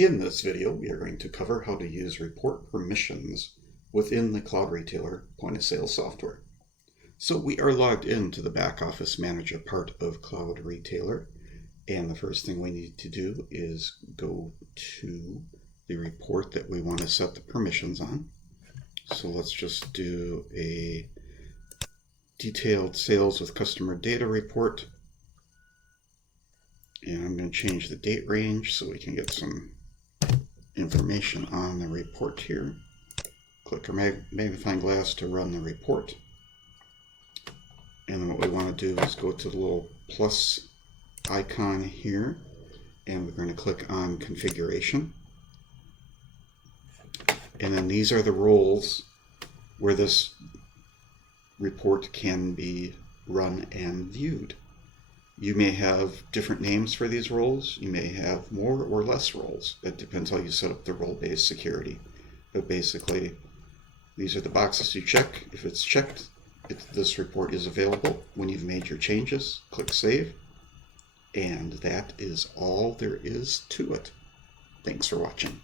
In this video, we are going to cover how to use report permissions within the Cloud Retailer point of sale software. So we are logged into the back office manager part of Cloud Retailer, and the first thing we need to do is go to the report that we want to set the permissions on. So let's just do a detailed sales with customer data report. And I'm going to change the date range so we can get some information on the report here. Click our magnifying glass to run the report. And then what we want to do is go to the little plus icon here, and we're going to click on configuration. And then these are the roles where this report can be run and viewed. You may have different names for these roles. You may have more or less roles. That depends how you set up the role-based security. But basically, these are the boxes you check. If it's checked, this report is available. When you've made your changes, click Save. And that is all there is to it. Thanks for watching.